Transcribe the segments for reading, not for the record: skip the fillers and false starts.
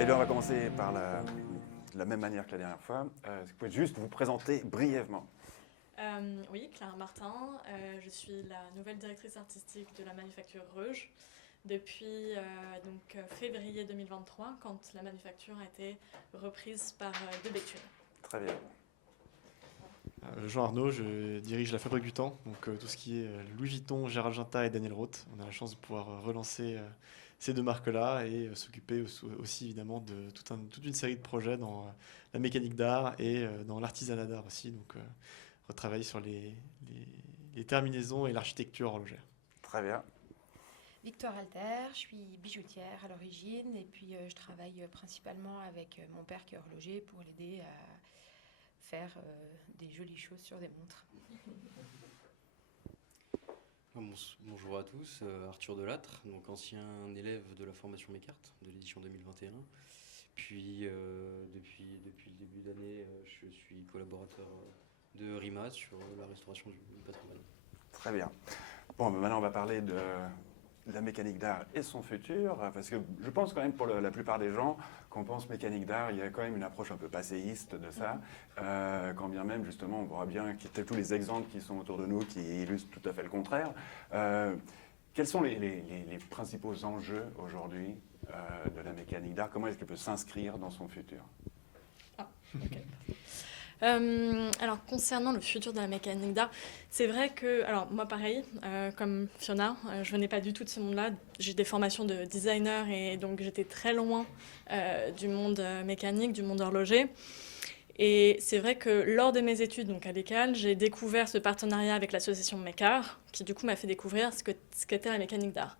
Et là, on va commencer par de la même manière que la dernière fois. Est-ce que vous pouvez juste vous présenter brièvement? Oui, Clara Martin, je suis la nouvelle directrice artistique de la Manufacture Reuge depuis février 2023 quand la manufacture a été reprise par De Béthune. Très bien. Jean Arnaud, je dirige la Fabrique du Temps, donc tout ce qui est Louis Vuitton, Gérald Ginta et Daniel Roth. On a la chance de pouvoir relancer ces deux marques-là et s'occuper aussi évidemment de toute une série de projets dans la mécanique d'art et dans l'artisanat d'art aussi. Donc retravailler sur les terminaisons et l'architecture horlogère. Très bien. Victoire Alter, je suis bijoutière à l'origine et puis je travaille principalement avec mon père qui est horloger pour l'aider à faire des jolies choses sur des montres. Bonjour à tous, Arthur Delattre, donc ancien élève de la formation Mécarte de l'édition 2021. Puis depuis le début d'année, je suis collaborateur de RIMA sur la restauration du patrimoine. Très bien. Bon, maintenant, on va parler de la mécanique d'art et son futur, parce que je pense quand même pour la plupart des gens, quand on pense mécanique d'art, il y a quand même une approche un peu passéiste de ça, quand bien même, justement, on voit bien que tous les exemples qui sont autour de nous qui illustrent tout à fait le contraire. Quels sont les principaux enjeux aujourd'hui de la mécanique d'art? Comment est-ce qu'elle peut s'inscrire dans son futur? Ok. Alors, concernant le futur de la mécanique d'art, c'est vrai que, alors moi pareil, comme Fiona, je venais pas du tout de ce monde-là. J'ai des formations de designer et donc j'étais très loin du monde mécanique, du monde horloger. Et c'est vrai que lors de mes études donc à l'ECAL, j'ai découvert ce partenariat avec l'association Mécart, qui du coup m'a fait découvrir ce qu'était la mécanique d'art.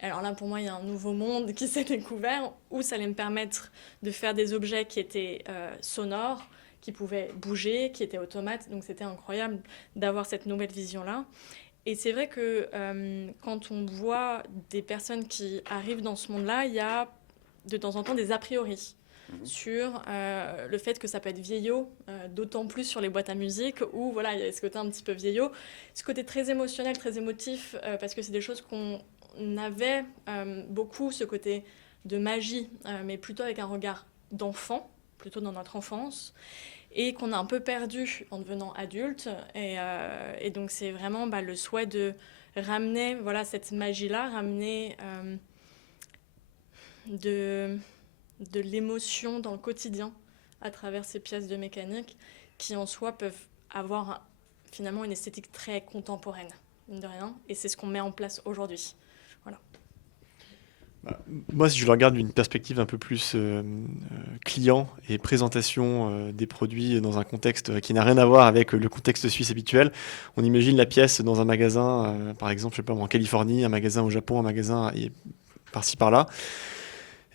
Alors là, pour moi, il y a un nouveau monde qui s'est découvert, où ça allait me permettre de faire des objets qui étaient sonores, qui pouvaient bouger, qui étaient automates. Donc c'était incroyable d'avoir cette nouvelle vision-là. Et c'est vrai que quand on voit des personnes qui arrivent dans ce monde-là, il y a de temps en temps des a priori sur le fait que ça peut être vieillot, d'autant plus sur les boîtes à musique, où voilà, il y a ce côté un petit peu vieillot, ce côté très émotionnel, très émotif, parce que c'est des choses qu'on avait beaucoup, ce côté de magie, mais plutôt avec un regard d'enfant, plutôt dans notre enfance, et qu'on a un peu perdu en devenant adulte. Et donc c'est vraiment le souhait de ramener cette magie-là, ramener de l'émotion dans le quotidien à travers ces pièces de mécanique qui en soi peuvent avoir finalement une esthétique très contemporaine, mine de rien, et c'est ce qu'on met en place aujourd'hui. Voilà. Moi, si je le regarde d'une perspective un peu plus client et présentation des produits dans un contexte qui n'a rien à voir avec le contexte suisse habituel, on imagine la pièce dans un magasin, par exemple, je sais pas, en Californie, un magasin au Japon, un magasin par-ci par-là.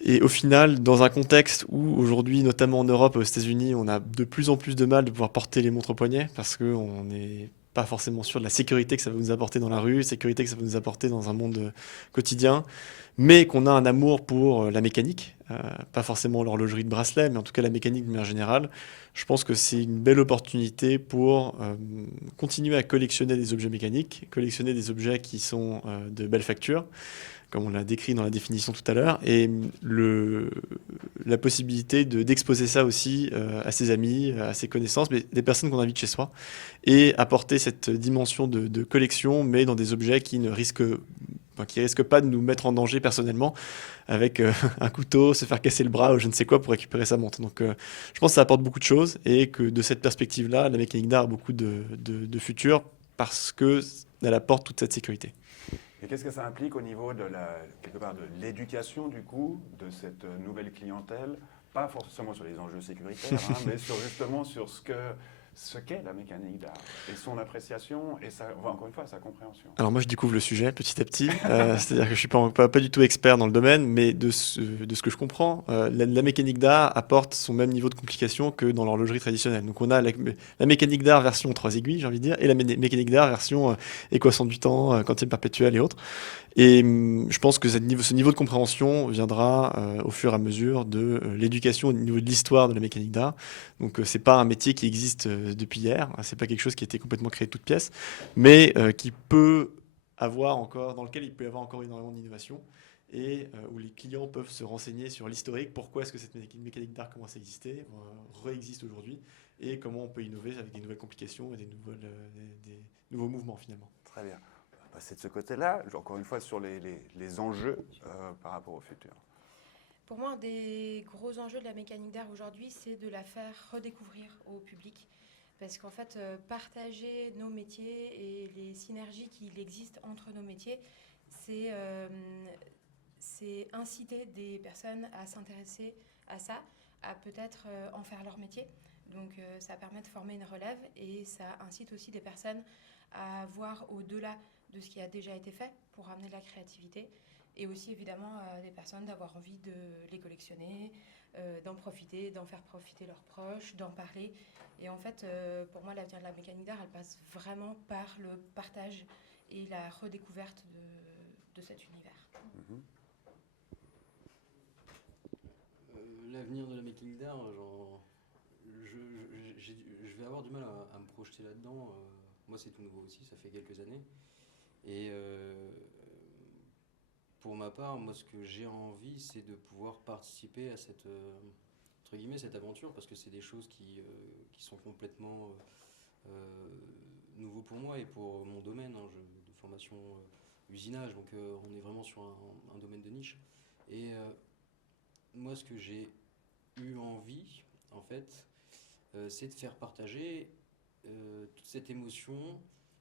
Et au final, dans un contexte où aujourd'hui, notamment en Europe et aux États-Unis, on a de plus en plus de mal de pouvoir porter les montres au poignet parce qu'on n'est pas forcément sûr de la sécurité que ça va nous apporter dans la rue, sécurité que ça va nous apporter dans un monde quotidien, mais qu'on a un amour pour la mécanique, pas forcément l'horlogerie de bracelet, mais en tout cas la mécanique de manière générale. Je pense que c'est une belle opportunité pour continuer à collectionner des objets mécaniques, collectionner des objets qui sont de belle facture, comme on l'a décrit dans la définition tout à l'heure, et la possibilité d'exposer ça aussi à ses amis, à ses connaissances, mais des personnes qu'on invite chez soi, et apporter cette dimension de collection, mais dans des objets qui risquent pas de nous mettre en danger personnellement, avec un couteau, se faire casser le bras ou je ne sais quoi pour récupérer sa montre. Donc je pense que ça apporte beaucoup de choses, et que de cette perspective-là, la mécanique d'art a beaucoup de futur, parce qu'elle apporte toute cette sécurité. Et qu'est-ce que ça implique au niveau quelque part de l'éducation du coup de cette nouvelle clientèle, pas forcément sur les enjeux sécuritaires, mais justement sur ce qu'est la mécanique d'art et son appréciation et encore une fois sa compréhension. Alors moi je découvre le sujet petit à petit, c'est-à-dire que je suis pas du tout expert dans le domaine, mais de ce que je comprends, la mécanique d'art apporte son même niveau de complication que dans l'horlogerie traditionnelle. Donc on a la mécanique d'art version 3 aiguilles, j'ai envie de dire, et la mécanique d'art version équation du temps, quantième perpétuel et autres. Et je pense que ce niveau de compréhension viendra au fur et à mesure de l'éducation au niveau de l'histoire de la mécanique d'art. Donc c'est pas un métier qui existe depuis hier, c'est pas quelque chose qui a été complètement créé de toutes pièces, mais qui peut avoir encore, dans lequel il peut y avoir encore énormément d'innovation. et où les clients peuvent se renseigner sur l'historique, pourquoi est-ce que cette mécanique d'art commence à exister, réexiste aujourd'hui, et comment on peut innover avec des nouvelles complications et des nouveaux mouvements finalement. Très bien. On va passer de ce côté-là, encore une fois sur les enjeux par rapport au futur. Pour moi, un des gros enjeux de la mécanique d'art aujourd'hui, c'est de la faire redécouvrir au public. Parce qu'en fait, partager nos métiers et les synergies qu'il existe entre nos métiers, c'est inciter des personnes à s'intéresser à ça, à peut-être en faire leur métier. Donc ça permet de former une relève et ça incite aussi des personnes à voir au-delà de ce qui a déjà été fait pour amener de la créativité. Et aussi évidemment des personnes d'avoir envie de les collectionner, d'en profiter, d'en faire profiter leurs proches, d'en parler. Et en fait, pour moi, l'avenir de la mécanique d'art, elle passe vraiment par le partage et la redécouverte de cet univers. L'avenir de la mécanique d'art, je vais avoir du mal à me projeter là-dedans. Moi, c'est tout nouveau aussi, ça fait quelques années. Et pour ma part, moi, ce que j'ai envie, c'est de pouvoir participer à cette, entre guillemets, cette aventure, parce que c'est des choses qui sont complètement nouveaux pour moi et pour mon domaine de formation usinage. Donc, on est vraiment sur un domaine de niche. Et moi, ce que j'ai eu envie, en fait, c'est de faire partager toute cette émotion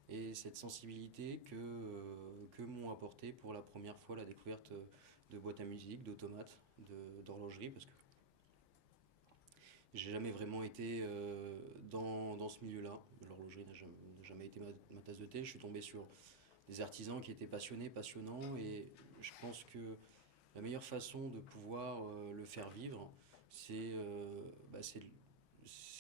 et cette sensibilité que m'ont apporté pour la première fois la découverte de boîtes à musique, d'automates, d'horlogerie, parce que j'ai jamais vraiment été dans ce milieu-là. L'horlogerie n'a jamais été ma tasse de thé. Je suis tombé sur des artisans qui étaient passionnants, et je pense que la meilleure façon de pouvoir le faire vivre, c'est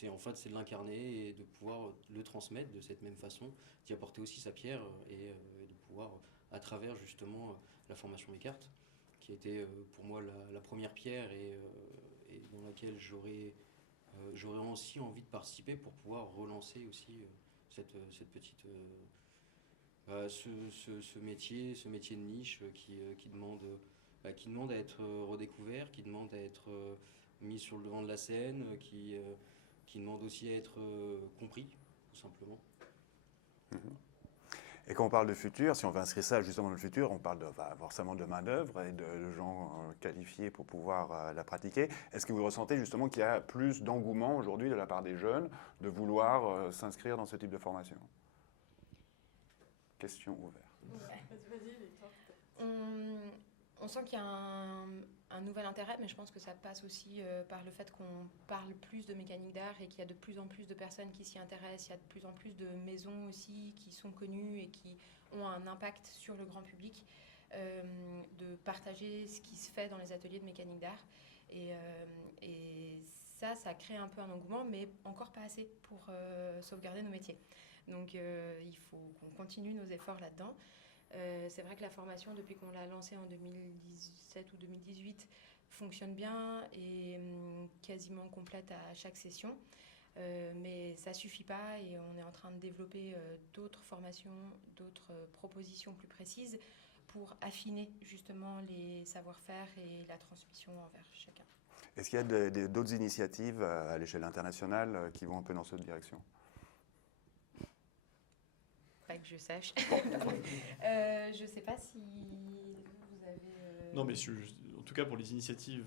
en fait, c'est de l'incarner et de pouvoir le transmettre de cette même façon, d'y apporter aussi sa pierre et de pouvoir, à travers justement la formation Mécart, qui a été pour moi la première pierre et dans laquelle j'aurais aussi envie de participer pour pouvoir relancer aussi cette petite... ce métier de niche qui demande à être redécouvert, qui demande à être mis sur le devant de la scène, qui demande aussi à être compris, tout simplement. Et quand on parle de futur, si on veut inscrire ça justement dans le futur, on parle forcément de main-d'œuvre et de gens qualifiés pour pouvoir la pratiquer. Est-ce que vous ressentez justement qu'il y a plus d'engouement aujourd'hui de la part des jeunes de vouloir s'inscrire dans ce type de formation? Question ouverte. Vas-y, Victor. On sent qu'il y a un nouvel intérêt, mais je pense que ça passe aussi par le fait qu'on parle plus de mécanique d'art et qu'il y a de plus en plus de personnes qui s'y intéressent. Il y a de plus en plus de maisons aussi qui sont connues et qui ont un impact sur le grand public, de partager ce qui se fait dans les ateliers de mécanique d'art. Et ça crée un peu un engouement, mais encore pas assez pour sauvegarder nos métiers. Donc il faut qu'on continue nos efforts là-dedans. C'est vrai que la formation, depuis qu'on l'a lancée en 2017 ou 2018, fonctionne bien et quasiment complète à chaque session. Mais ça ne suffit pas et on est en train de développer d'autres formations, d'autres propositions plus précises pour affiner justement les savoir-faire et la transmission envers chacun. Est-ce qu'il y a d'autres initiatives à l'échelle internationale qui vont un peu dans cette direction? Pas que je sache. Je ne sais pas si vous avez... Non, mais en tout cas, pour les initiatives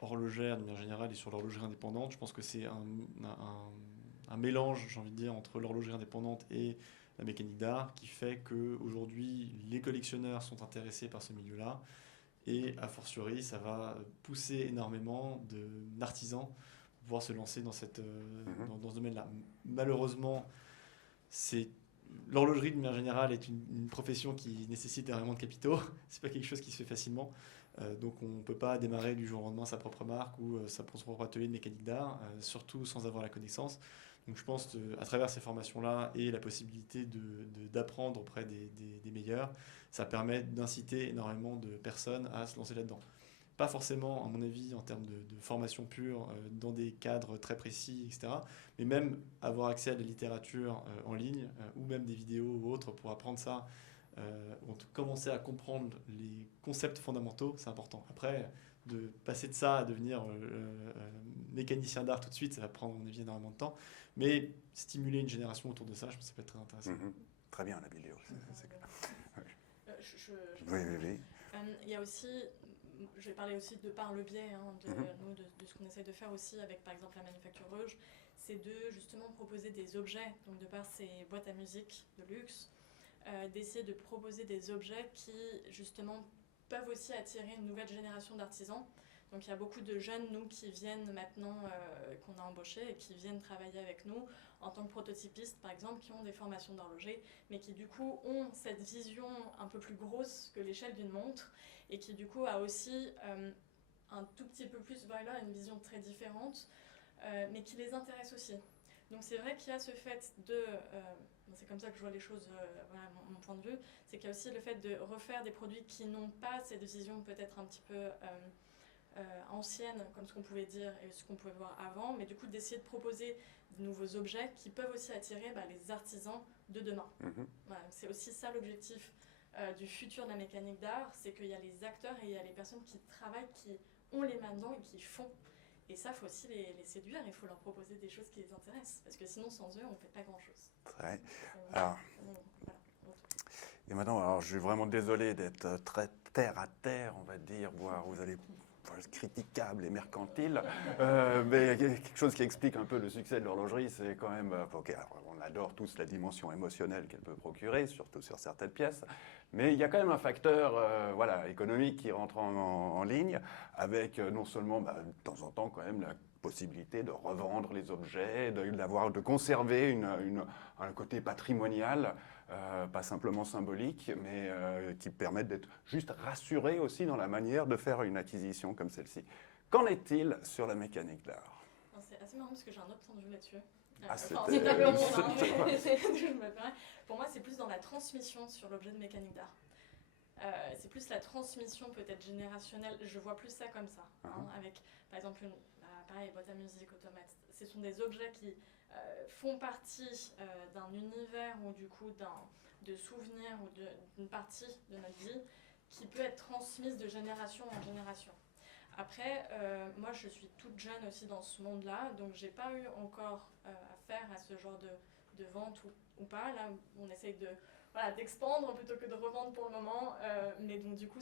horlogères, de manière générale, et sur l'horlogerie indépendante, je pense que c'est un mélange, j'ai envie de dire, entre l'horlogerie indépendante et la mécanique d'art, qui fait qu'aujourd'hui, les collectionneurs sont intéressés par ce milieu-là, et a fortiori, ça va pousser énormément d'artisans pour pouvoir se lancer dans ce domaine-là. Malheureusement, l'horlogerie, de manière générale, est une profession qui nécessite énormément de capitaux. C'est pas quelque chose qui se fait facilement. Donc on ne peut pas démarrer du jour au lendemain sa propre marque ou son propre atelier de mécanique d'art, surtout sans avoir la connaissance. Donc je pense qu'à travers ces formations-là et la possibilité d'apprendre auprès des meilleurs, ça permet d'inciter énormément de personnes à se lancer là-dedans. Pas forcément, à mon avis, en termes de formation pure, dans des cadres très précis, etc. Mais même avoir accès à de la littérature en ligne, ou même des vidéos ou autres pour apprendre ça commencer à comprendre les concepts fondamentaux, c'est important. Après, de passer de ça à devenir mécanicien d'art tout de suite, ça va prendre, à mon avis, énormément de temps. Mais stimuler une génération autour de ça, je pense que ça peut être très intéressant. Très bien, la vidéo. C'est clair. Oui, Oui, oui, oui. Il y a aussi, je vais parler aussi de par le biais de ce qu'on essaie de faire aussi avec par exemple la Manufacture Rouge, c'est de justement proposer des objets, donc de par ces boîtes à musique de luxe, d'essayer de proposer des objets qui justement peuvent aussi attirer une nouvelle génération d'artisans. Donc il y a beaucoup de jeunes, nous, qui viennent maintenant, qu'on a embauchés et qui viennent travailler avec nous en tant que prototypistes, par exemple, qui ont des formations d'horloger, mais qui du coup ont cette vision un peu plus grosse que l'échelle d'une montre et qui du coup a aussi un tout petit peu plus, voilà, une vision très différente, mais qui les intéresse aussi. Donc c'est vrai qu'il y a ce fait de, c'est comme ça que je vois les choses, voilà mon point de vue, c'est qu'il y a aussi le fait de refaire des produits qui n'ont pas cette vision peut-être un petit peu ancienne, comme ce qu'on pouvait dire et ce qu'on pouvait voir avant, mais du coup d'essayer de proposer de nouveaux objets qui peuvent aussi attirer les artisans de demain. Voilà, c'est aussi ça l'objectif du futur de la mécanique d'art, c'est qu'il y a les acteurs et il y a les personnes qui travaillent, qui ont les mains dedans et qui font. Et ça, il faut aussi les séduire, il faut leur proposer des choses qui les intéressent, parce que sinon, sans eux, on ne fait pas grand-chose. Très. Alors, et maintenant, alors, je suis vraiment désolé d'être très terre à terre, on va dire, voire vous allez critiquable et mercantile, mais quelque chose qui explique un peu le succès de l'horlogerie, c'est quand même, on adore tous la dimension émotionnelle qu'elle peut procurer, surtout sur certaines pièces, mais il y a quand même un facteur économique qui rentre en ligne, avec non seulement de temps en temps quand même la possibilité de revendre les objets, de conserver un côté patrimonial, pas simplement symbolique, mais qui permettent d'être juste rassurés aussi dans la manière de faire une acquisition comme celle-ci. Qu'en est-il sur la mécanique d'art? C'est assez marrant parce que j'ai un autre point de vue là-dessus. Pour moi, c'est plus dans la transmission sur l'objet de mécanique d'art. C'est plus la transmission peut-être générationnelle, je vois plus ça comme ça, avec par exemple pareil, boîte à musique, automate. Ce sont des objets qui font partie d'un univers ou du coup de souvenirs ou d'une partie de notre vie qui peut être transmise de génération en génération. Après, moi je suis toute jeune aussi dans ce monde-là, donc j'ai pas eu encore affaire à ce genre de vente ou pas. Là, on essaye d'expandre plutôt que de revendre pour le moment, mais donc du coup,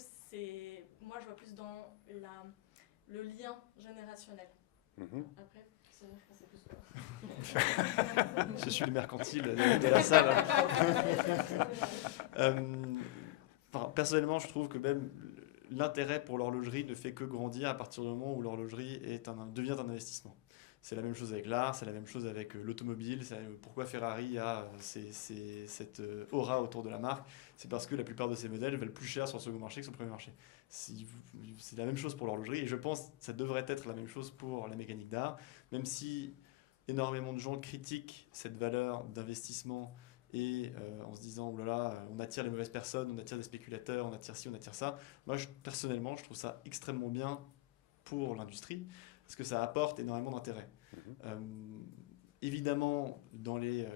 moi je vois plus dans le lien générationnel. Après, sinon je pense que c'est plus Je suis le mercantile de la salle. Personnellement, je trouve que même l'intérêt pour l'horlogerie ne fait que grandir à partir du moment où l'horlogerie devient un investissement. C'est la même chose avec l'art, c'est la même chose avec l'automobile. Pourquoi Ferrari a cette aura autour de la marque? C'est parce que la plupart de ces modèles valent plus cher sur le second marché que sur le premier marché. C'est la même chose pour l'horlogerie et je pense que ça devrait être la même chose pour la mécanique d'art, même si énormément de gens critiquent cette valeur d'investissement et en se disant oh là là, on attire les mauvaises personnes, on attire des spéculateurs, on attire ci, on attire ça. Moi, personnellement, je trouve ça extrêmement bien pour l'industrie parce que ça apporte énormément d'intérêt. Évidemment, dans les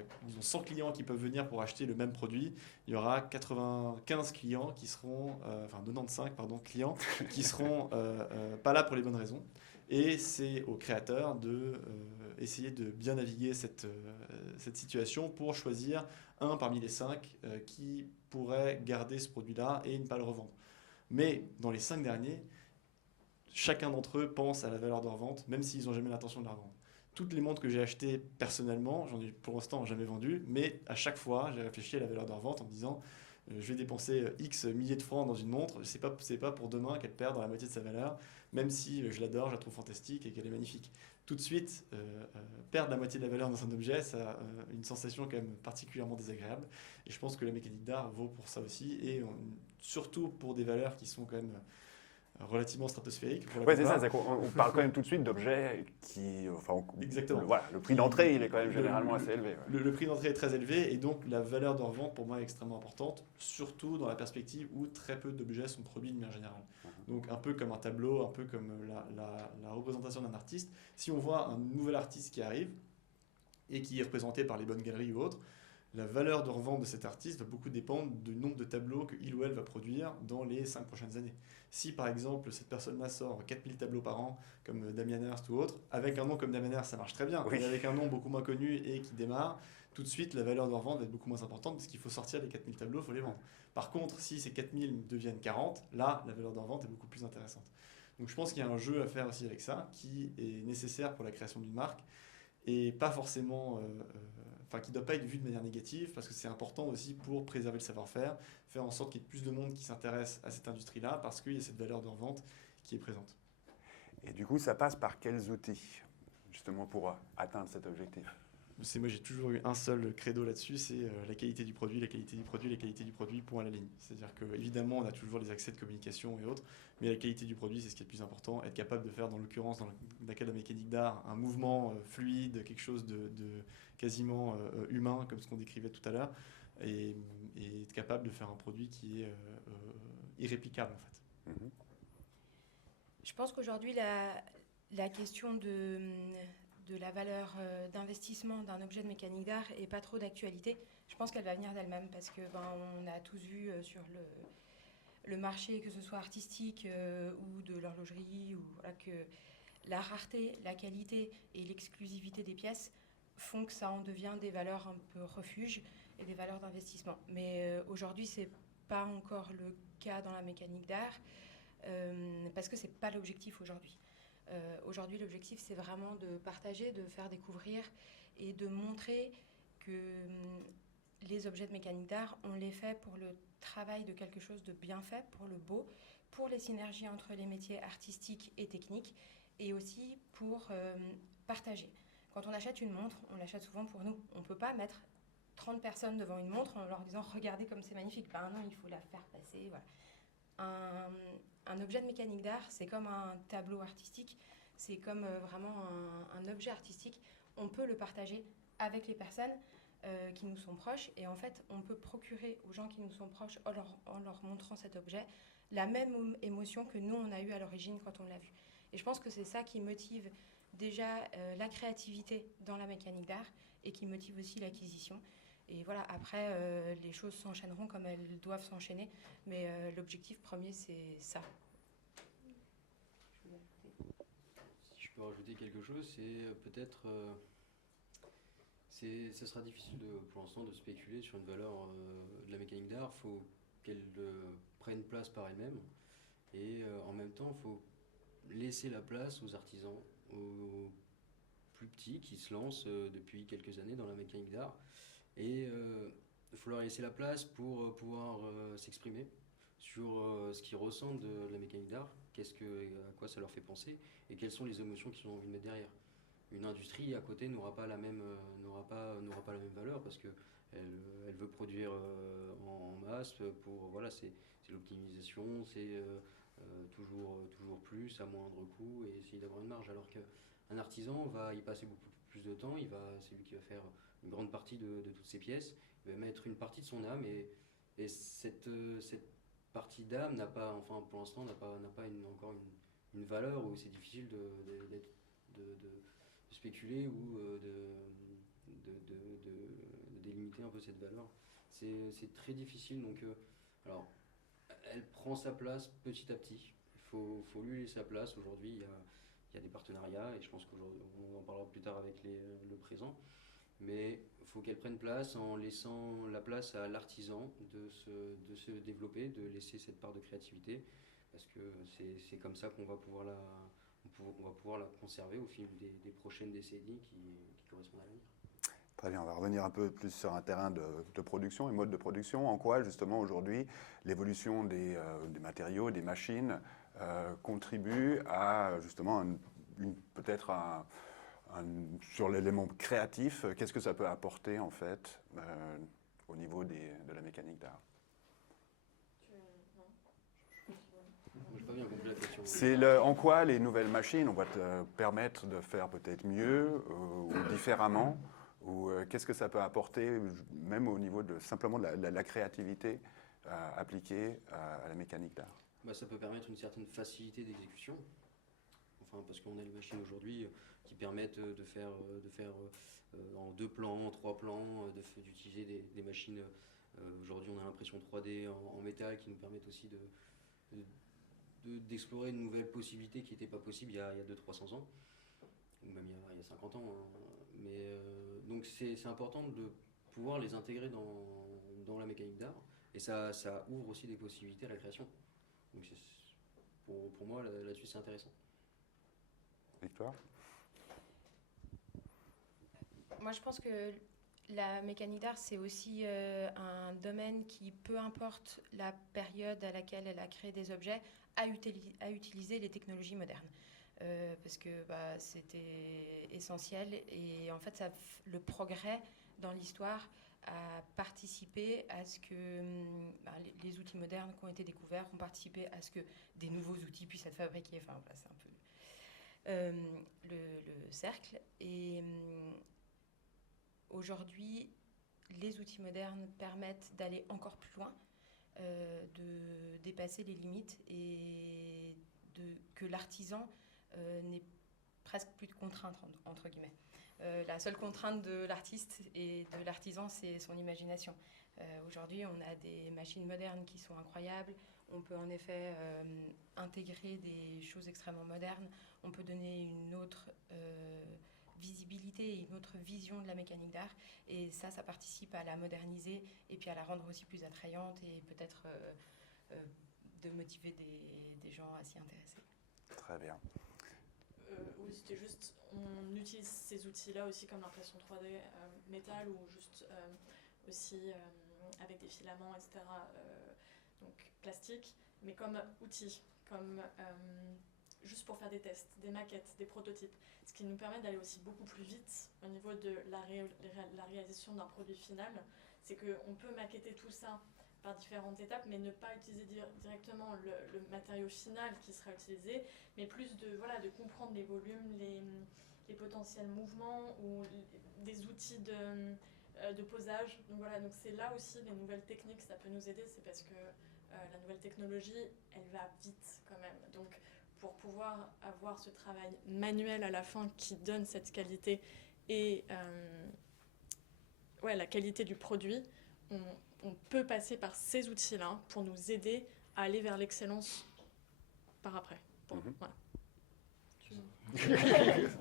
100 clients qui peuvent venir pour acheter le même produit, il y aura 95 clients qui seront, 95 clients qui seront pas là pour les bonnes raisons. Et c'est aux créateurs de essayer de bien naviguer cette situation pour choisir un parmi les 5 qui pourrait garder ce produit-là et ne pas le revendre. Mais dans les 5 derniers, chacun d'entre eux pense à la valeur de revente, même s'ils n'ont jamais l'intention de la revendre. Toutes les montres que j'ai achetées personnellement, j'en ai pour l'instant jamais vendu, mais à chaque fois, j'ai réfléchi à la valeur de revente en me disant je vais dépenser X milliers de francs dans une montre, c'est pas pour demain qu'elle perd dans la moitié de sa valeur, même si je l'adore, je la trouve fantastique et qu'elle est magnifique. Tout de suite, perdre la moitié de la valeur dans un objet, ça a une sensation quand même particulièrement désagréable. Et je pense que la mécanique d'art vaut pour ça aussi, et surtout pour des valeurs qui sont quand même relativement stratosphérique. Oui, c'est ça, on parle quand même tout de suite d'objets qui... Exactement. Le prix d'entrée, il est quand même généralement assez élevé. Ouais. Le prix d'entrée est très élevé et donc la valeur de revente pour moi est extrêmement importante, surtout dans la perspective où très peu d'objets sont produits de manière générale. Donc un peu comme un tableau, un peu comme la représentation d'un artiste. Si on voit un nouvel artiste qui arrive et qui est représenté par les bonnes galeries ou autres, la valeur de revente de cet artiste va beaucoup dépendre du nombre de tableaux qu'il ou elle va produire dans les 5 prochaines années. Si par exemple cette personne-là sort 4000 tableaux par an, comme Damien Hirst ou autre, avec un nom comme Damien Hirst ça marche très bien, Oui. mais avec un nom beaucoup moins connu et qui démarre, tout de suite la valeur de revente va être beaucoup moins importante parce qu'il faut sortir les 4000 tableaux, il faut les vendre. Par contre, si ces 4000 deviennent 40, là la valeur de revente est beaucoup plus intéressante. Donc je pense qu'il y a un jeu à faire aussi avec ça qui est nécessaire pour la création d'une marque et pas forcément, qui ne doit pas être vu de manière négative parce que c'est important aussi pour préserver le savoir-faire, faire en sorte qu'il y ait plus de monde qui s'intéresse à cette industrie-là parce qu'il y a cette valeur de revente qui est présente. Et du coup, ça passe par quels outils, justement, pour atteindre cet objectif? Moi, j'ai toujours eu un seul credo là-dessus, c'est la qualité du produit, la qualité du produit, la qualité du produit, point à la ligne. C'est-à-dire qu'évidemment, on a toujours les accès de communication et autres, mais la qualité du produit, c'est ce qui est le plus important. Être capable de faire, dans l'occurrence, dans le cas de la mécanique d'art, un mouvement fluide, quelque chose de quasiment humain, comme ce qu'on décrivait tout à l'heure, et être capable de faire un produit qui est irréplicable, en fait. Mhm. Je pense qu'aujourd'hui, la question de la valeur d'investissement d'un objet de mécanique d'art est pas trop d'actualité. Je pense qu'elle va venir d'elle-même parce que on a tous vu sur le marché, que ce soit artistique ou de l'horlogerie, ou voilà, que la rareté, la qualité et l'exclusivité des pièces font que ça en devient des valeurs un peu refuge et des valeurs d'investissement. Mais aujourd'hui, c'est pas encore le cas dans la mécanique d'art parce que c'est pas l'objectif aujourd'hui. Aujourd'hui, l'objectif, c'est vraiment de partager, de faire découvrir et de montrer que les objets de mécanique d'art, on les fait pour le travail de quelque chose de bien fait, pour le beau, pour les synergies entre les métiers artistiques et techniques, et aussi pour partager. Quand on achète une montre, on l'achète souvent pour nous. On ne peut pas mettre 30 personnes devant une montre en leur disant « Regardez comme c'est magnifique ». Ben non, il faut la faire passer, voilà. Un objet de mécanique d'art, c'est comme un tableau artistique, c'est comme vraiment un objet artistique. On peut le partager avec les personnes qui nous sont proches, et en fait, on peut procurer aux gens qui nous sont proches, en leur montrant cet objet, la même émotion que nous, on a eue à l'origine quand on l'a vu. Et je pense que c'est ça qui motive déjà la créativité dans la mécanique d'art et qui motive aussi l'acquisition. Et voilà, après, les choses s'enchaîneront comme elles doivent s'enchaîner, mais l'objectif premier, c'est ça. Si je peux rajouter quelque chose, c'est peut-être... ce sera difficile pour l'instant de spéculer sur une valeur de la mécanique d'art. Il faut qu'elle prenne place par elle-même. Et en même temps, il faut laisser la place aux artisans, aux plus petits qui se lancent depuis quelques années dans la mécanique d'art. Et il faut leur laisser la place pour pouvoir s'exprimer sur ce qu'ils ressentent de la mécanique d'art, à quoi ça leur fait penser et quelles sont les émotions qu'ils ont envie de mettre derrière. Une industrie à côté n'aura pas la même valeur parce que elle veut produire en masse pour voilà, c'est l'optimisation, c'est toujours plus à moindre coût et essayer d'avoir une marge, alors qu'un artisan va y passer beaucoup plus de temps, c'est lui qui va faire une grande partie de toutes ses pièces, il va mettre une partie de son âme et cette partie d'âme n'a pas, enfin pour l'instant n'a pas encore une valeur où c'est difficile de spéculer ou de délimiter un peu cette valeur. C'est très difficile, donc alors elle prend sa place petit à petit. Il faut lui laisser sa place. Aujourd'hui, il y a des partenariats et je pense qu'on en parlera plus tard avec le présent. Mais il faut qu'elle prenne place en laissant la place à l'artisan de se développer, de laisser cette part de créativité, parce que c'est comme ça qu'on va pouvoir la conserver au fil des prochaines décennies qui correspondent à l'avenir. Très bien, on va revenir un peu plus sur un terrain de production et mode de production. En quoi, justement, aujourd'hui, l'évolution des matériaux, des machines contribue à, justement, peut-être sur l'élément créatif, qu'est-ce que ça peut apporter, en fait, au niveau de la mécanique d'art? Je n'ai pas bien compris la question. C'est en quoi les nouvelles machines vont te permettre de faire peut-être mieux ou différemment, ou qu'est-ce que ça peut apporter, même au niveau simplement de la créativité appliquée à la mécanique d'art? Ça peut permettre une certaine facilité d'exécution. enfin parce qu'on a les machines aujourd'hui qui permettent de faire en 2 plans, en 3 plans, d'utiliser des machines. Aujourd'hui, on a l'impression 3D en métal qui nous permettent aussi d'explorer de nouvelles possibilités qui n'étaient pas possibles il y a 200-300 ans, ou même il y a 50 ans. Hein. Mais donc c'est important de pouvoir les intégrer dans la mécanique d'art, et ça ouvre aussi des possibilités à la création. Donc pour moi, là-dessus, c'est intéressant. Victoire? Moi, je pense que la mécanique d'art, c'est aussi un domaine qui, peu importe la période à laquelle elle a créé des objets, a utilisé les technologies modernes. Parce que c'était essentiel. Et en fait, le progrès dans l'histoire a participé à ce que les outils modernes qui ont été découverts ont participé à ce que des nouveaux outils puissent être fabriqués. Enfin, voilà, c'est un peu le cercle. Et aujourd'hui, les outils modernes permettent d'aller encore plus loin, de dépasser les limites et que l'artisan n'ait presque plus de contraintes, entre guillemets. La seule contrainte de l'artiste et de l'artisan, c'est son imagination. Aujourd'hui, on a des machines modernes qui sont incroyables. On peut en effet intégrer des choses extrêmement modernes. On peut donner une autre visibilité et une autre vision de la mécanique d'art. Et ça participe à la moderniser et puis à la rendre aussi plus attrayante et peut-être de motiver des gens à s'y intéresser. Très bien. Oui, c'était juste, on utilise ces outils-là aussi comme l'impression 3D métal ou juste aussi avec des filaments, etc. Donc plastique, mais comme outil, comme juste pour faire des tests, des maquettes, des prototypes, ce qui nous permet d'aller aussi beaucoup plus vite au niveau de la réalisation d'un produit final. C'est qu'on peut maqueter tout ça par différentes étapes, mais ne pas utiliser directement le matériau final qui sera utilisé, mais plus de comprendre les volumes, les potentiels mouvements ou des outils de posage. Donc voilà, donc c'est là aussi les nouvelles techniques, ça peut nous aider, c'est parce que la nouvelle technologie, elle va vite quand même. Donc pour pouvoir avoir ce travail manuel à la fin qui donne cette qualité et la qualité du produit, on peut passer par ces outils-là pour nous aider à aller vers l'excellence par après. Bon, voilà.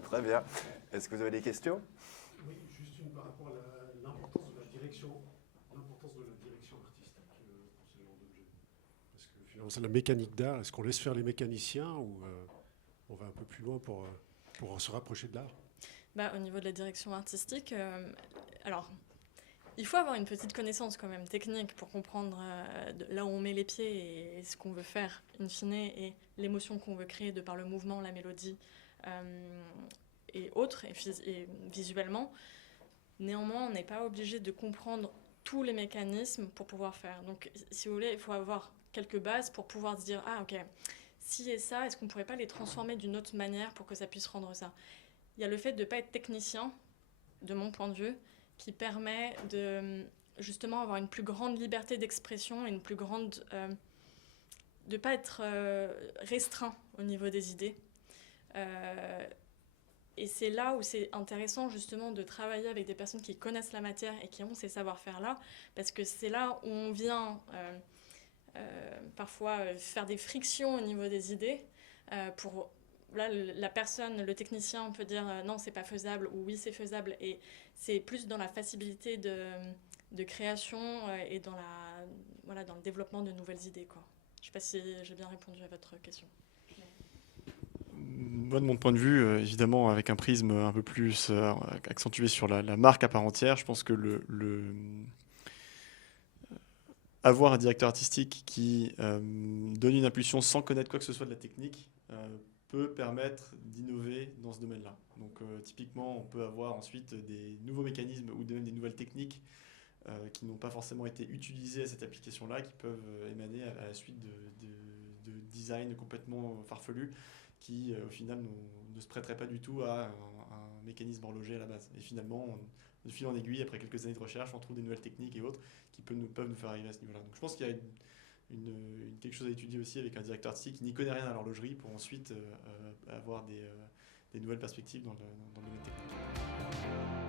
Très bien. Est-ce que vous avez des questions? Oui, juste une par rapport à l'importance de la direction artistique pour ce genre d'objet. Parce que finalement, c'est la mécanique d'art. Est-ce qu'on laisse faire les mécaniciens ou on va un peu plus loin pour se rapprocher de l'art? Au niveau de la direction artistique, alors il faut avoir une petite connaissance quand même technique pour comprendre là où on met les pieds et ce qu'on veut faire in fine et l'émotion qu'on veut créer de par le mouvement, la mélodie et autres, et visuellement. Néanmoins, on n'est pas obligé de comprendre tous les mécanismes pour pouvoir faire. Donc si vous voulez, il faut avoir quelques bases pour pouvoir se dire « Ah ok, si et ça, est-ce qu'on ne pourrait pas les transformer d'une autre manière pour que ça puisse rendre ça ?» Il y a le fait de ne pas être technicien, de mon point de vue, qui permet de justement avoir une plus grande liberté d'expression et une plus grande... de ne pas être restreint au niveau des idées. Et c'est là où c'est intéressant justement de travailler avec des personnes qui connaissent la matière et qui ont ces savoir-faire-là, parce que c'est là où on vient parfois faire des frictions au niveau des idées pour... Là, la personne, le technicien peut dire non, c'est pas faisable ou oui, c'est faisable. Et c'est plus dans la facilité de création et dans le développement de nouvelles idées, quoi. Je sais pas si j'ai bien répondu à votre question. Moi, de mon point de vue, évidemment, avec un prisme un peu plus accentué sur la marque à part entière, je pense que avoir un directeur artistique qui donne une impulsion sans connaître quoi que ce soit de la technique peut permettre d'innover dans ce domaine-là. Donc typiquement, on peut avoir ensuite des nouveaux mécanismes ou même des nouvelles techniques qui n'ont pas forcément été utilisées à cette application-là, qui peuvent émaner à la suite de design complètement farfelus qui au final ne se prêteraient pas du tout à un mécanisme horloger à la base. Et finalement, de fil en aiguille, après quelques années de recherche, on trouve des nouvelles techniques et autres qui peuvent nous faire arriver à ce niveau-là. Donc je pense qu'il y a quelque chose à étudier aussi avec un directeur artistique qui n'y connaît rien à l'horlogerie pour ensuite avoir des nouvelles perspectives dans le domaine technique.